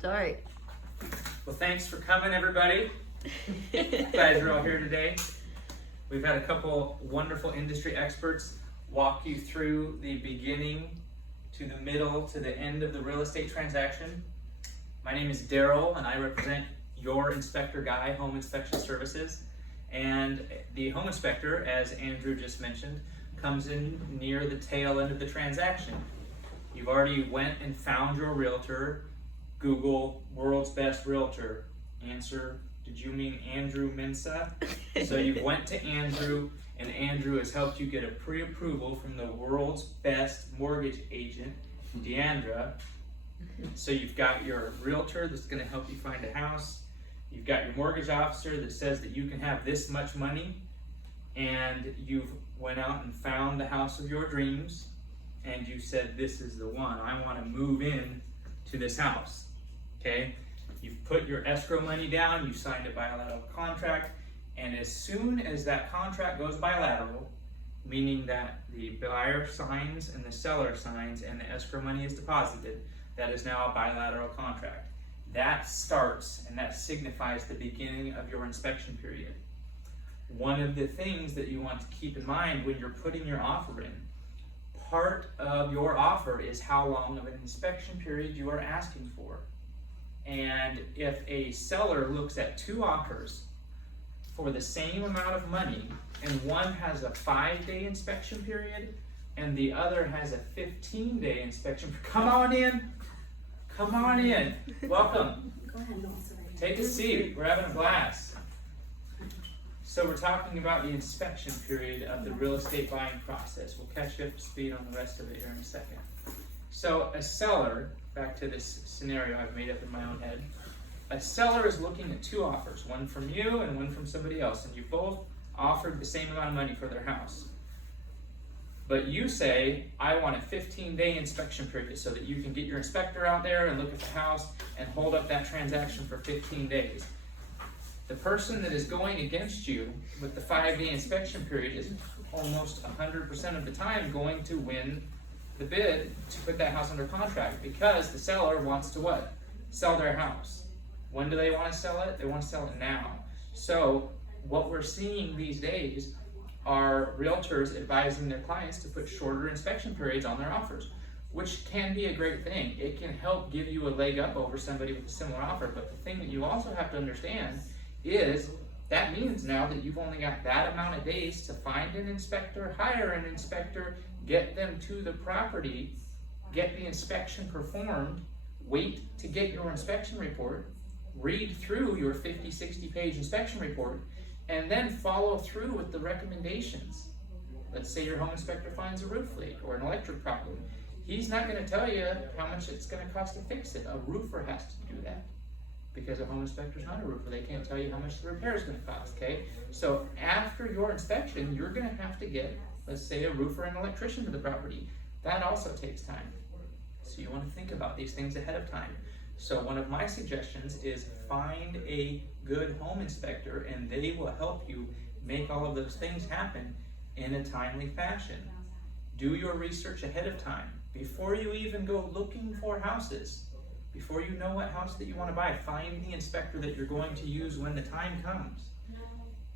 Sorry. Well, thanks for coming, everybody. Glad you're all here today. We've had a couple wonderful industry experts walk you through the beginning to the middle to the end of the real estate transaction. My name is Daryl, and I represent Your Inspector Guy Home Inspection Services. And the home inspector, as Andrew just mentioned, comes in near the tail end of the transaction. You've already went and found your realtor. Google world's best realtor. Answer, did you mean Andrew Mensa? So you went to Andrew, and Andrew has helped you get a pre-approval from the world's best mortgage agent, Deandra. So you've got your realtor that's going to help you find a house. You've got your mortgage officer that says that you can have this much money, and you've went out and found the house of your dreams, and you said, this is the one. I want to move in to this house. Okay? You've put your escrow money down, you signed a bilateral contract, and as soon as that contract goes bilateral, meaning that the buyer signs and the seller signs and the escrow money is deposited, that is now a bilateral contract. That starts and that signifies the beginning of your inspection period. One of the things that you want to keep in mind when you're putting your offer in, part of your offer is how long of an inspection period you are asking for. And if a seller looks at two offers for the same amount of money, and one has a 5-day inspection period and the other has a 15-day inspection, come on in, welcome. Go ahead, no, sorry. Take a seat, we're having a blast. So we're talking about the inspection period of the real estate buying process. We'll catch you up to speed on the rest of it here in a second. So a seller, back to this scenario I've made up in my own head, a seller is looking at two offers, one from you and one from somebody else, and you both offered the same amount of money for their house. But you say, I want a 15-day inspection period so that you can get your inspector out there and look at the house and hold up that transaction for 15 days. The person that is going against you with the 5-day inspection period is almost 100% of the time going to win the bid to put that house under contract, because the seller wants to what? Sell their house. When do they want to sell it? They want to sell it now. So what we're seeing these days are realtors advising their clients to put shorter inspection periods on their offers, which can be a great thing. It can help give you a leg up over somebody with a similar offer. But the thing that you also have to understand is that means now that you've only got that amount of days to find an inspector, hire an inspector, get them to the property, get the inspection performed, wait to get your inspection report, read through your 50, 60 page inspection report, and then follow through with the recommendations. Let's say your home inspector finds a roof leak or an electric problem. He's not going to tell you how much it's going to cost to fix it. A roofer has to do that, because a home inspector's not a roofer. They can't tell you how much the repair is going to cost, okay? So after your inspection, you're going to have to get, let's say, a roofer and electrician to the property. That also takes time. So you want to think about these things ahead of time. So one of my suggestions is find a good home inspector, and they will help you make all of those things happen in a timely fashion. Do your research ahead of time. Before you even go looking for houses, before you know what house that you want to buy, find the inspector that you're going to use when the time comes.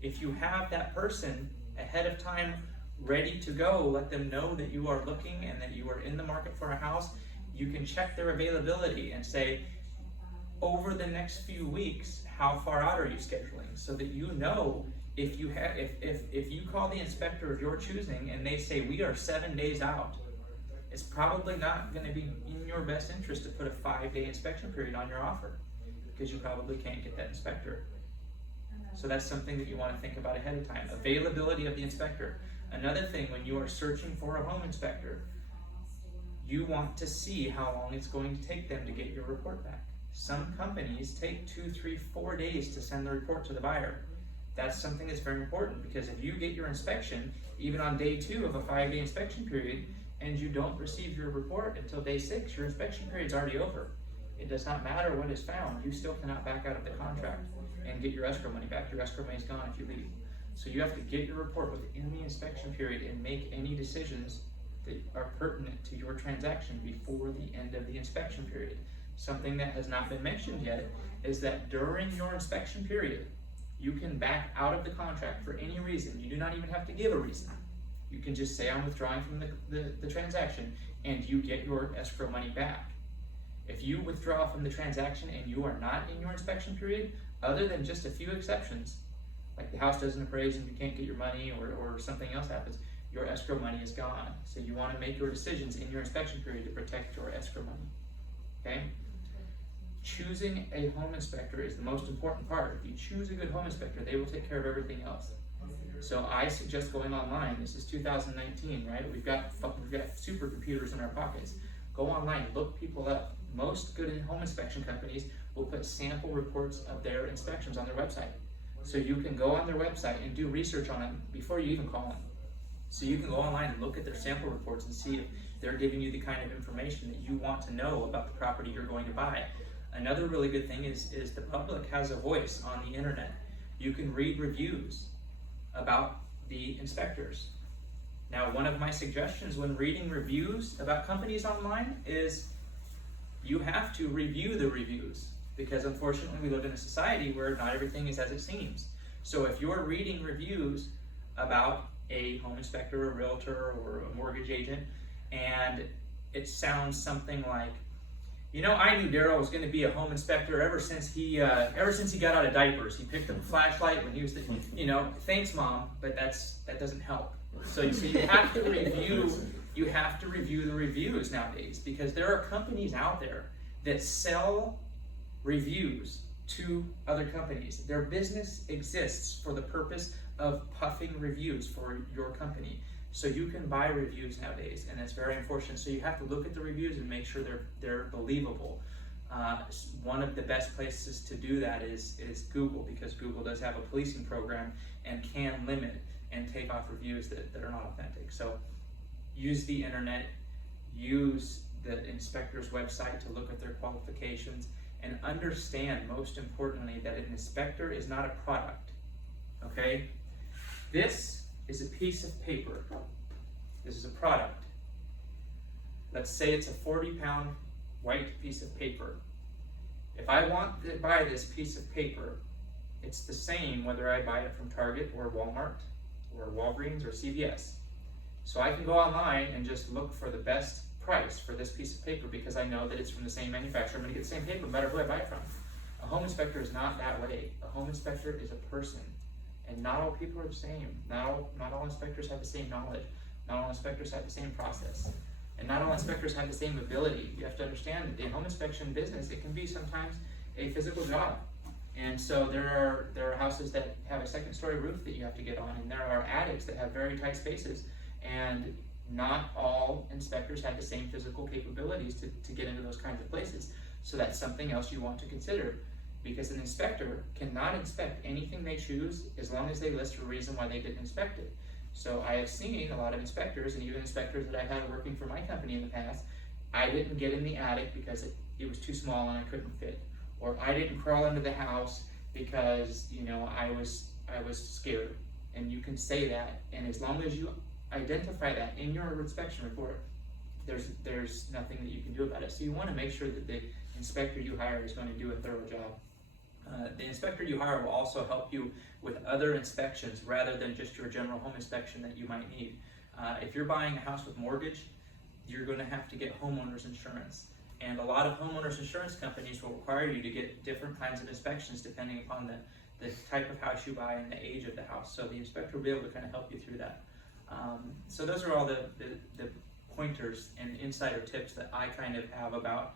If you have that person ahead of time ready to go, let them know that you are looking and that you are in the market for a house. You can check their availability and say, over the next few weeks, how far out are you scheduling? So that you know if you have, if you call the inspector of your choosing and they say we are 7 days out, it's probably not going to be in your best interest to put a 5-day inspection period on your offer, because you probably can't get that inspector. So that's something that you want to think about ahead of time. Availability of the inspector. Another thing, when you are searching for a home inspector, you want to see how long it's going to take them to get your report back. Some companies take 2, 3, 4 days to send the report to the buyer. That's something that's very important, because if you get your inspection, even on day 2 of a 5-day inspection period, and you don't receive your report until day 6, your inspection period's already over. It does not matter what is found, you still cannot back out of the contract and get your escrow money back. Your escrow money is gone if you leave. So you have to get your report within the inspection period and make any decisions that are pertinent to your transaction before the end of the inspection period. something that has not been mentioned yet is that during your inspection period, you can back out of the contract for any reason. You do not even have to give a reason. You can just say, I'm withdrawing from the transaction, and you get your escrow money back. If you withdraw from the transaction and you are not in your inspection period, other than just a few exceptions, like the house doesn't appraise and you can't get your money, or something else happens, your escrow money is gone. So you want to make your decisions in your inspection period to protect your escrow money. Okay? Choosing a home inspector is the most important part. If you choose a good home inspector, they will take care of everything else. So I suggest going online. This is 2019, right? We've got supercomputers in our pockets. Go online, look people up. Most good home inspection companies will put sample reports of their inspections on their website. So you can go on their website and do research on them before you even call them. So you can go online and look at their sample reports and see if they're giving you the kind of information that you want to know about the property you're going to buy. Another really good thing is the public has a voice on the internet. You can read reviews about the inspectors. Now, one of my suggestions when reading reviews about companies online is you have to review the reviews, because unfortunately we live in a society where not everything is as it seems. So if you're reading reviews about a home inspector, a realtor, or a mortgage agent, and it sounds something like, I knew Daryl was going to be a home inspector ever since he got out of diapers. He picked up a flashlight when he was, thanks, Mom, but that doesn't help. So you have to review. You have to review the reviews nowadays, because there are companies out there that sell reviews to other companies. Their business exists for the purpose of puffing reviews for your company. So you can buy reviews nowadays, and it's very unfortunate. So you have to look at the reviews and make sure they're believable. One of the best places to do that is Google, because Google does have a policing program and can limit and take off reviews that are not authentic. So use the internet, use the inspector's website to look at their qualifications, and understand, most importantly, that an inspector is not a product. Okay? This is a piece of paper. This is a product. Let's say it's a 40-pound white piece of paper. If I want to buy this piece of paper, it's the same whether I buy it from Target or Walmart or Walgreens or CVS. So I can go online and just look for the best price for this piece of paper, because I know that it's from the same manufacturer. I'm going to get the same paper no matter who I buy it from. A home inspector is not that way. A home inspector is a person. And not all people are the same. Not all inspectors have the same knowledge. Not all inspectors have the same process. And not all inspectors have the same ability. You have to understand that the home inspection business, it can be sometimes a physical job. And so there are houses that have a second-story roof that you have to get on, and there are attics that have very tight spaces. And not all inspectors have the same physical capabilities to get into those kinds of places. So that's something else you want to consider. Because an inspector cannot inspect anything they choose as long as they list a reason why they didn't inspect it. So I have seen a lot of inspectors, and even inspectors that I've had working for my company in the past, I didn't get in the attic because it was too small and I couldn't fit. Or I didn't crawl into the house because I was scared. And you can say that, and as long as you identify that in your inspection report, there's nothing that you can do about it. So you want to make sure that the inspector you hire is going to do a thorough job. The inspector you hire will also help you with other inspections rather than just your general home inspection that you might need. If you're buying a house with mortgage, you're going to have to get homeowners insurance. And a lot of homeowners insurance companies will require you to get different kinds of inspections depending upon the type of house you buy and the age of the house. So the inspector will be able to kind of help you through that. So those are all the pointers and insider tips that I kind of have about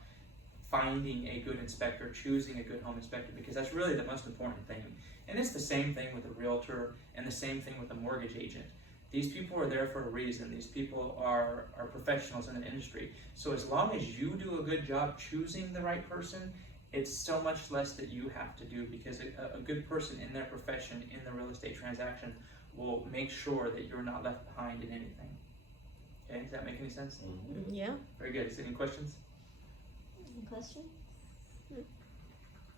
finding a good inspector, choosing a good home inspector, because that's really the most important thing. And it's the same thing with a realtor and the same thing with a mortgage agent. These people are there for a reason. These people are professionals in the industry. So as long as you do a good job choosing the right person, it's so much less that you have to do, because a good person in their profession, in the real estate transaction, will make sure that you're not left behind in anything. Okay, does that make any sense? Mm-hmm. Yeah. Very good. Is there any questions? Any questions?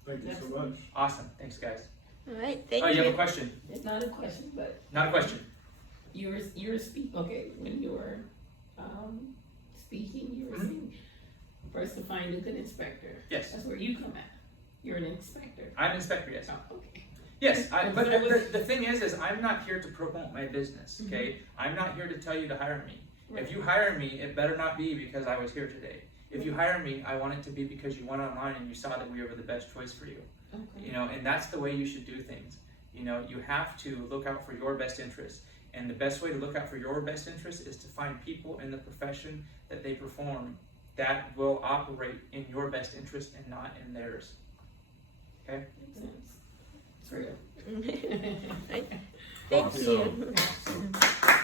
Thank you so much. Awesome. Thanks, guys. All right. Thank you. Oh, you have a question? It's not a question, but Not a question. you were speaking. Okay, when you were speaking, you were saying first to find a good inspector. Yes. That's where you come at. You're an inspector. I'm an inspector, yes. Oh, okay. Yes, but the thing is I'm not here to promote my business, okay? I'm not here to tell you to hire me. Right. If you hire me, it better not be because I was here today. If you hire me, I want it to be because you went online and you saw that we were the best choice for you. Okay. You know, and that's the way you should do things. You know, you have to look out for your best interests. And the best way to look out for your best interests is to find people in the profession that they perform that will operate in your best interest and not in theirs. Okay? Makes sense. It's real. Right. Thank So- you.